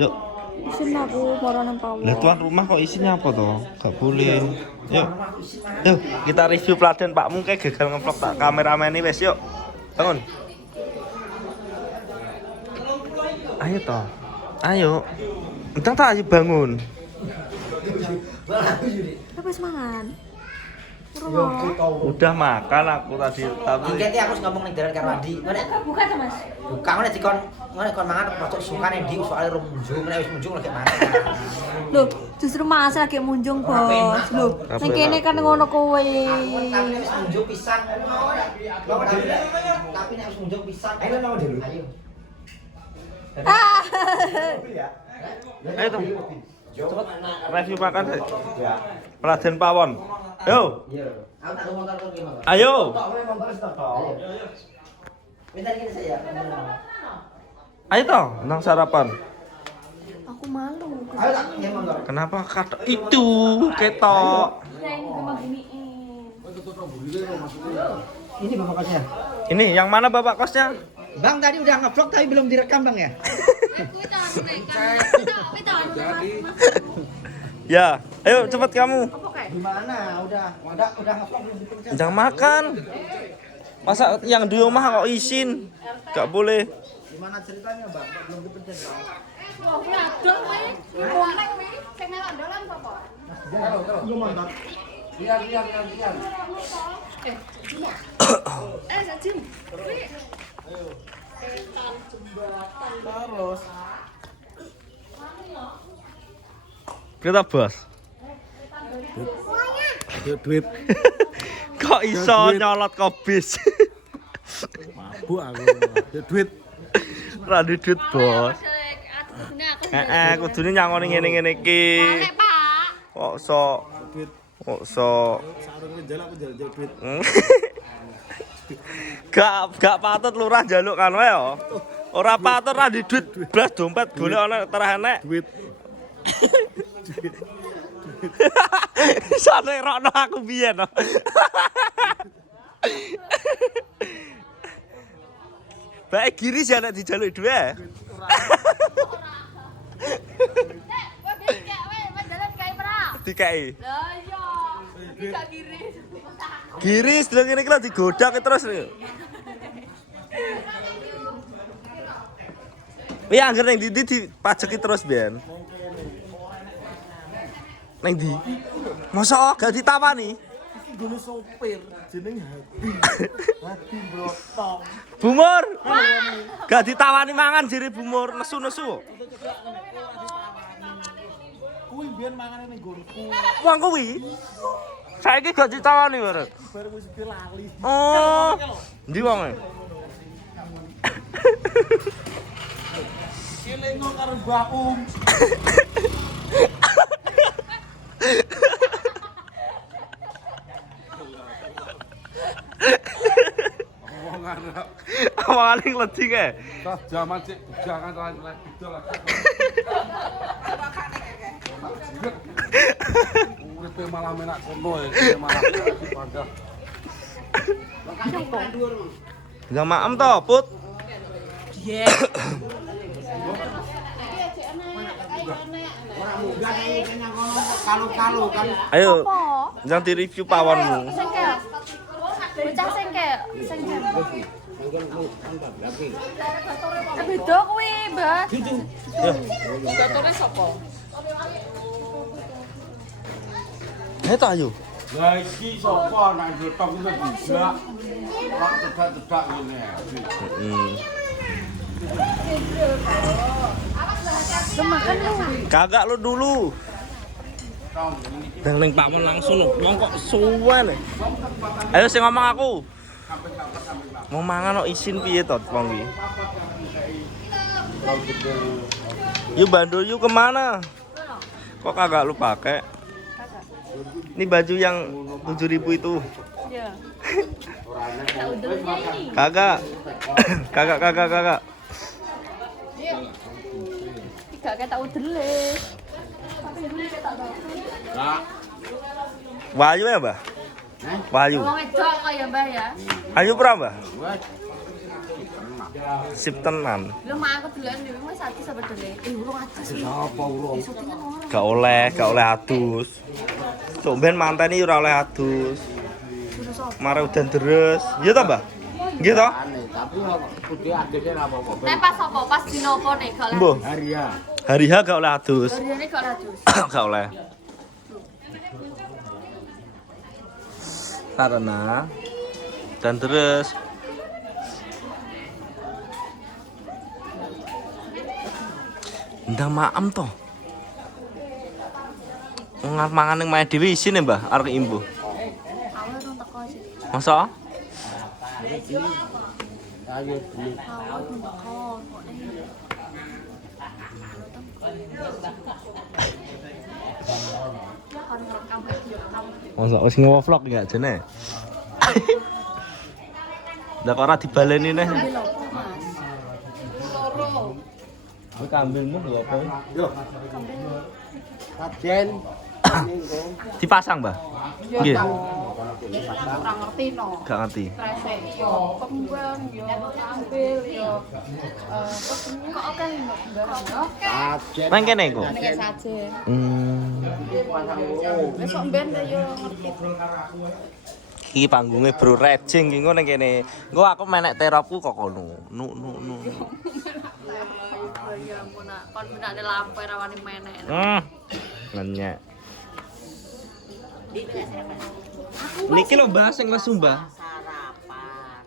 Yuk. Isin aku marane pawon. Lah tuan rumah kok isinya apa toh? Gak boleh. Yuk. Yuk, kita review peladen Pakmu kayak gagal ngevlog tak kameramen ini wes yuk. Bangun. Ayo toh. Ayo. Entang tak ayo bangun. Apa semangat? Udah makan aku tadi tapi Iki aku ngomong ning dalan karo Andi. Buka ta, Mas? Buka ngene dikon kon mangan rada sukane ndi soalé rum munjung nek wis munjung lagi mangan. Loh, justru Mas lagi munjung, Bos. Loh, sing kene kan ngono kowe. Tapi nek wis munjung pisan. Tapi nek wis munjung pisan. Ayo nang dulu. Ayo. ayo toh. Review makan sih. Peladen pawon. Yo. Iya. Aku tak motor kok gimana? Ayo. Tok kowe motor wis tok. Minta gini saya. Ayo toh, nang sarapan. Aku malu. Ayo tak ngen motor. Kenapa kata itu ketok? Saya ini cuma giniin. Ini bapak kosnya. Ini yang mana bapak kosnya? Bang tadi udah ngevlog tapi belum direkam Bang ya? Ya, ayo cepet kamu. Gimana? Udah ngevlog belum dipencet. Jangan makan. Masa yang di rumah kok izin? Gak boleh. Gimana ceritanya Bang? Belum dipencet Bang. Wah, bladong kowe. Konek kowe sing melok dolan apa? Gue mantap. Lihat. Sajim. Terus. Kita bos. Duit. Kok iso nyolot ke bis? Mabuk aku. Duit. Ra di duit bos. Kudune nyangoni ngene-ngene iki. Kok sok Duit. kok sok Sarung njal aku njal duit. Gak patut lurah njaluk kan wae yo. Ora patut ra di duit blas dompet golek ana terah enek. Duit. Sane rono aku biyen. Bae giris ya nek dijaluk dhuwit. Dikai. Lah iya. Iki gak giris. Giris lho ngene iki lho digodak terus. Wi angger ning ndi dipajeki terus ben. Ning ndi? Mosok gak ditawani? Gune sopir jeneng Hadi. Hadi brotong. Bumur. Gak ditawani mangan jere Bumur nesu-nesu. Kuwi biyen mangane ning nggonku. Wong kuwi. Saiki gak ditawani bareng. Bar wis lali. Oh. Ndi wonge? Elingo karo Mbak Awalnya ngeleding ya? Jaman cek jangan lain-lain itu lah. Uripe malah menak kono ya, malah dipanggah. Enggak maem toh, Put. Iya. Kalau kan. Ayo. Jangan di-review pawonmu. Sengkel. Bocah sengkel. Sengkel. Beda kuwi, Mbak. Gatone sapa? Ayo toh ayo. Lah iki sapa nek jotok itu bisa. Ora tedak-tedak ngene. Makan lu. Kagak lu dulu. Bang ning Pakmon langsung lho. Wong kok suwen. Ayo sing ngomong aku. Mau mangan kok isin piye to wong iki? Yuk Bandul yuk kemana? Kok kagak lu pakai? Ini baju yang 7.000 itu. Iya. Tak udelnya ini. Kagak. Kagak. Gak ketak udele. Tapi udele ketak to. Wahyu ya, Mbah? Wahyu. Wong wedok kaya Mbah ya. Ayo pra, Mbah? Sip tenan. Lu mah aku duluan dhewe wis ati sampe dhewe. Urung aja sih. Apa urung? Syutingan orang. Gak oleh adus. Cuk ben manteni ora oleh adus. Terus apa? Mare udan deres. Iya ta, Mbah? Nggih to? Aneh, tapi kudu adusnya ra apa-apa. Nek pas apa? Pas dino apa nek gak oleh. Mbah, Haria. hari H gak oleh adus. Hariane gak oleh adus. Gak oleh. Karena dan terus ndang maem toh. Ngat mangan ning mae dhewe isin ya, Mbah, arek imbuh. Awal dong teko sih. Masa? Ayo beli. Awal dong teko. Kon rekam rekam. Masa wis nge-vlog enggak jene? Lah kok ora dibaleni neh. Ambil opo, Mas? Loro. Kuwi kambilmu lho apa? Yo. Kajen. Dipasang, Mbah? Nggih. Ora ngerti no. Gak ngerti. Kresek yo, kembang yo, ambil yo. Kok oke lho, barang yo. Kajen. Nang kene kok. Nek saja. Wis kok ben yo ngerti. Iki panggunge Bro Rejing iki ngono kene. Engko aku menek terapku kok kono. Nu. Ya ampun, kon benane lampu ra wani menek. Ngenyek. Niki lho Mbah sing lesu Mbah.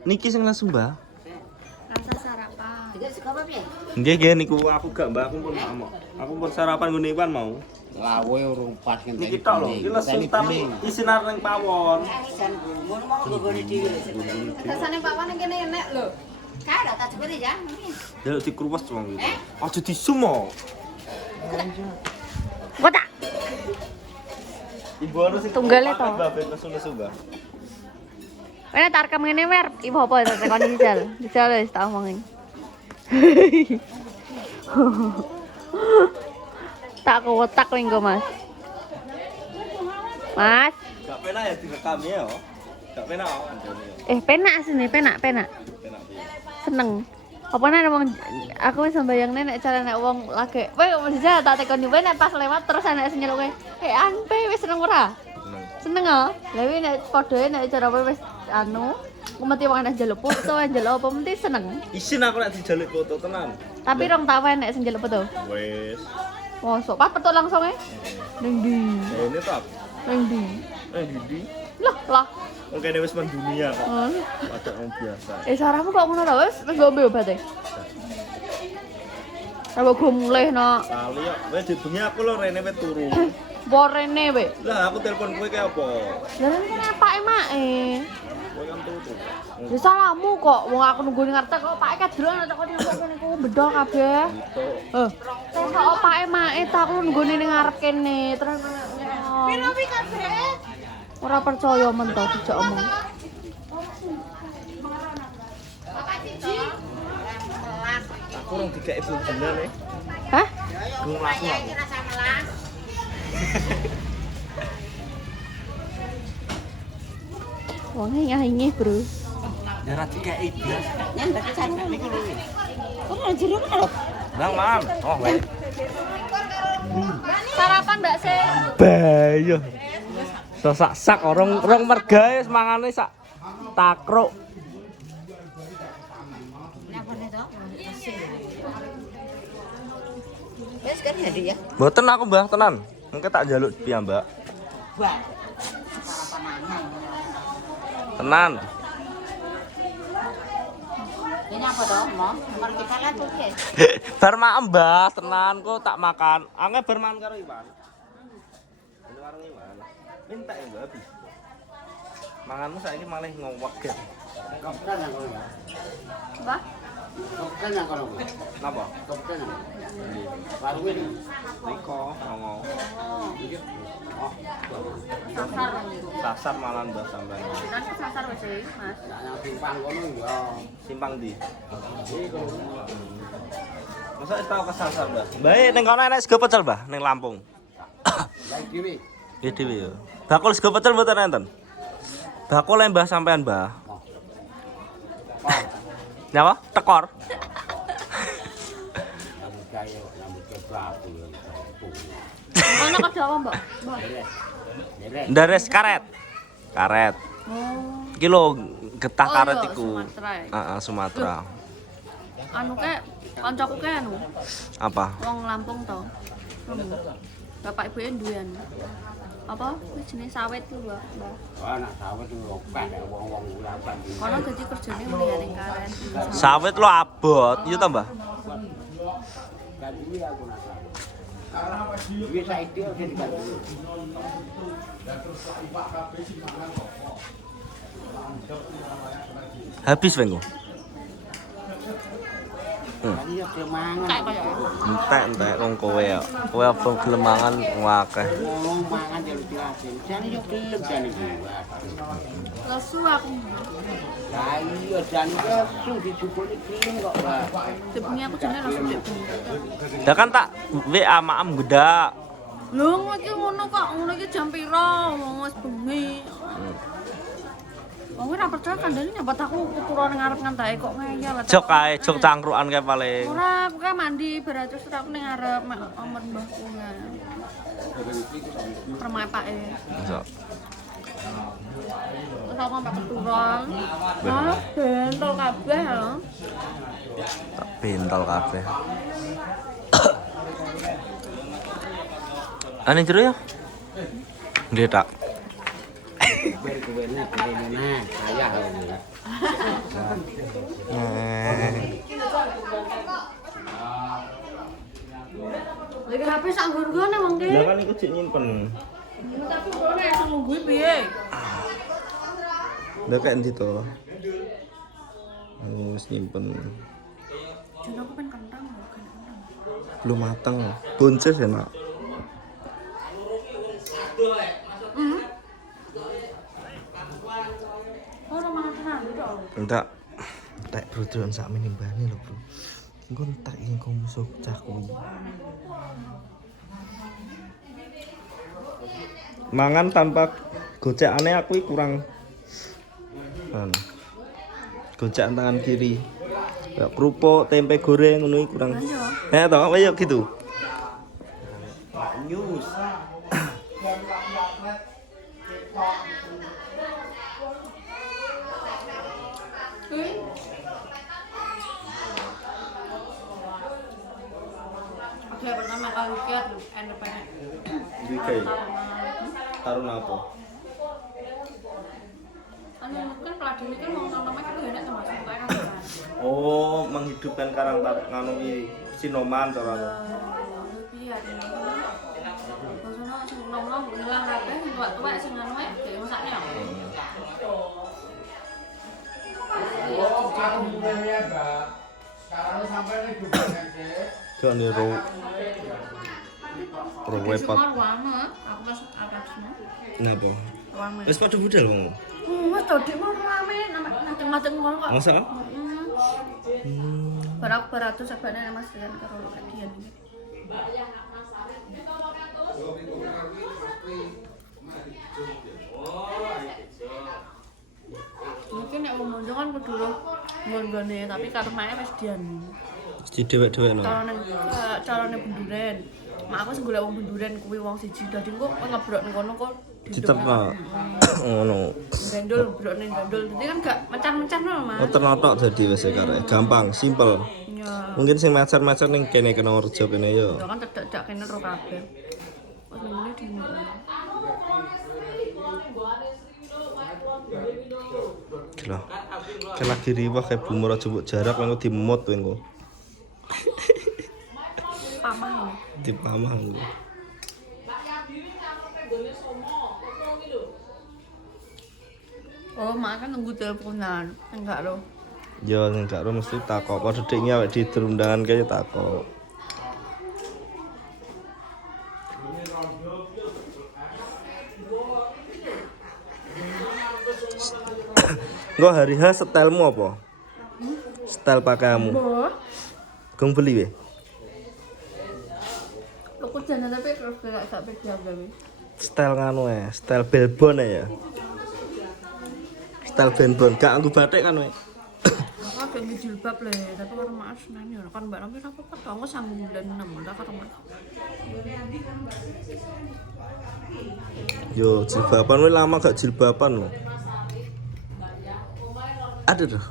Niki sing lesu Mbah. Rasa sarapan. Nggih niku aku gak Mbah, aku pun mau. Aku pun sarapan ngene Iwan mau. Lawe urung pas ngenteni. Niki tok lho, iki lesu tapi isinar ning pawon. Rasane pawon ning kene enek lho. Kada tak seperti ya. Delok dikruwes wong iki. Aja disumo. Kok tak Ibu harus Tunggale to. Mbah ben lesu-lesu Mbah. Wene tak rekam ngene mer, ibu apa to tekon dijal. Dijal wis tak omongin. Tak kotak minggu Mas. Mas, Gak penak ya direkam ya. Gak penak andone. penak sini, penak. Penak piye? Seneng. Apa nek wong aku wis mbayangne nek cara nek wong lagi, "Weh, mesti tak tekoni wae nek pas lewat terus ana sing nyeluke. Anpe wis seneng ora?" Seneng. Seneng ah. Lah wi nek padha nek cara wae wis anu, mesti wong ana njaluk foto, njaluk apa mesti seneng. Isin aku nek dijaluk foto tenan. Tapi rong tau nek sing njaluk foto. Wes. Mosok pas petuk langsung ning ndi? Ini tak. Ning ndi? Gidi. Lah. Oke, ini wis mendunia kok. Ngono. Ada yang biasa. Sarahmu kok ngono ta wis ngombe obate. Apa go mulih no. Kali ya, wes dibengi aku lho rene wis turu. Borene we. Lah aku telepon kowe kayak apa? Lah ini apa emake? Kowe kan turu. Ya salahmu kok, wong aku nunggu ning ngarep kok pake kadron kok nyempuk niku bedol kabeh. Gitu. Kok opake make tak aku nunggu ning ngarep kene. Terus Piro pi kabeh? ora percaya men to dijak omong. Aku rong dikek ibu bener nih. Hah? Gue laku Ya iki rasa melas. Wonge nyanyi, Bro. Ya ra dikek iki. Yang bagi sana. Niku lho. Kok nang jero kan lho. Nang mam. Oh, wes. Sarapan Mbak Se. Bayo. Sak orang mergae semangane sak takruk. Napa nek to? Wes kan hadiah. Mboten aku Mbah, tenan. Engke tak njaluk piyambak. Wah. Sarapan mangan. Tenan. Ini apa to, Mo? Nomor kita lah tuh, ya. Bar maem Mbah, tenan kok tak makan. Angge bar mangan karo Iwan. Ini warung Iwan. Minta ya Mbah habis. Manganmu saiki malah ngowek ya. Kopkan yang kono. Mbah, Kopkan yang kono. Napa? Kopkan. Baru ini. Riko, ngongo. Iki. Oh, sasar. Sasar malan Mbah sampean. Kan sasar wis, Mas. yang simpang kono ya. Simpang di. Iku. Masa wis tau kesasar Mbah? Bae ning kono enek sego pecel Mbah ning Lampung. Lah dhewe. Nggih dhewe ya. Bakul sego pecel mboten enten. Bakul Mbah sampean Mbah. Oh. Nyapa? Tekor. Kayak rambut kebaku. Ono kerja apa, Mbak? Mbak. Dares karet. Karet. Oh. Iki lho getah Oh, karet iya, iku. Sumatera ya? Heeh, Sumatera. Anu kayak kancaku kayak anu. Apa? Wong Lampung to. Bapak ibu duwean. Apa? Kuwi jenenge sawit ku, Mbak. Anak sawit tuh opet wong-wong ulapan. Kono gaji kerjane melihara karet. Sawit lo abot, iya ta, Mbah? Kan iki aku nak. Wis saiki oke dibantu. Habis wengko. Kan yo kemangan. Kayak kaya. Entek wong kowe ya. Kowe abang gelem mangan akeh. Ngomong mangan yo jelasin. Jane yo gelem jane iki. Lesu aku. Lah iya jane lesu dijupuk iki kok, Mbak. Sebenarnya aku jenenge lesu cek. Ya kan tak WA maam gedak. Lho iki ngono kok, ngono iki jam pira? Wong wis bengi. Wong ora percaya kandhane nyambat aku keturunan ngarep ngantake kok ngeyel. Jok kae, jok cangkruan kae paling. Ora, aku kan mandi bar terus aku ning ngarep omor mbahku. Permapake. Jok. Terus aku sampai keturun. Ah, bentol kabeh lho. Tak bentol kabeh. Ane jero ya? Nggih tak. Kuwi-kuwine kene saya ini. Lagi HP sak nggon-nggone wong ki. Lah kan iku jek nyimpen. Tapi kok nek nungguin piye? Lah kayak endi to? Wis nyimpen. Jan aku pengen kentang lho, kentang. Belum mateng. Buncis enak. Ora mangan tenan lho. Entak. Tak brodoan sak menimbane lho, Bro. Engko entak engko musuh cah kuwi. Mangan tanpa gocekane aku kurang gocekan tangan kiri. Ya kerupuk, tempe goreng ngono kurang. Toh, ayo gitu. News. Oke, pertama kali lihat enak banget. Iki taruna apa? Anu kan peladine kan wong namanya kan enak termasuk kayak kan. Oh, menghidupkan karang nganu sinoman cara. Piye ya. Maksudnya sing nom-nom ngilang kabeh sing tuwek-tuwek sing anu ae dhewe masakne ya. Jangan niru webot. Warna, aku pas semua. Napa? Warna. Wis padha budal wong. Mas tadi mau rame macam-macam ngono kok. Masa? Berat-berat tuh sebenarnya Mas Dian karo kadian iki. Mungkin nek wong mondong kan kudu nggone tapi karo mae wis Dian. Mesti dhewek-dhewek lho. Carane benduren. Mak aku sing golek wong benduren kuwi wong siji. Dadi engko ngebrok ning kono kok Diternak. Ngono. gandul, brok ning gandul. Dadi kan gak mencan-mencan lho, Mas. Ternotok dadi wis karek. Gampang, simpel. Ya. Mungkin sing macer-macer ning kene kena rejo kene yo. Ya kan cedak kene ro kabeh. Wes ngene di. Gila. Kan lagi riwah kayak bumur aja mbok jarak engko dimut engko. Pamah. Dipamah engko. Oh, mak kan nunggu teleponan. Enggak loh. Ya ning gak ro mesti takok padha dhek awake di terundangan kaya takok. Engko hari H stylemu apa? Style pakaianmu. Boh. Gong beli we. Aku jane tapi terus gak pede gawe. Style nganu style belbon ya. Style belbon, gak nganggo batik kan we. Aku pengen jilbab le, tapi karo Mas nani kan Mbak Novi apa apa aku sanggup bulan 6 udah karo Mas. Yo jilbaban wis lama gak jilbaban loh. Ada tuh.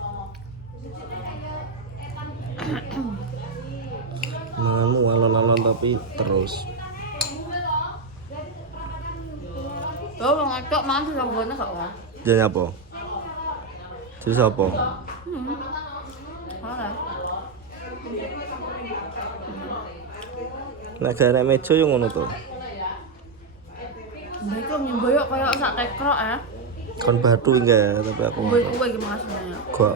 Manganmu alon-alon tapi terus. Lo wong ngocok mangan sing gone gak ora? Jadi apa? Jadi apa? Ora. Nek gak meja yo ngono to. Mbak iku nyemboyok kaya sak tekrok ya. Kon batu enggak, tapi aku Kowe iki makasihnya. Kok.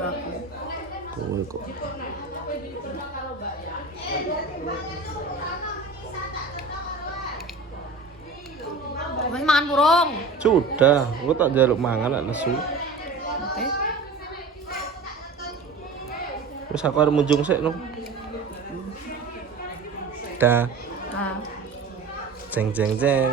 kowe kok. Wis mangan burung. Sudah, aku tak jaluk mangan nek nesu. Oke. Terus aku arep munjung sik no. Dah. Nah. Jeng jeng jeng.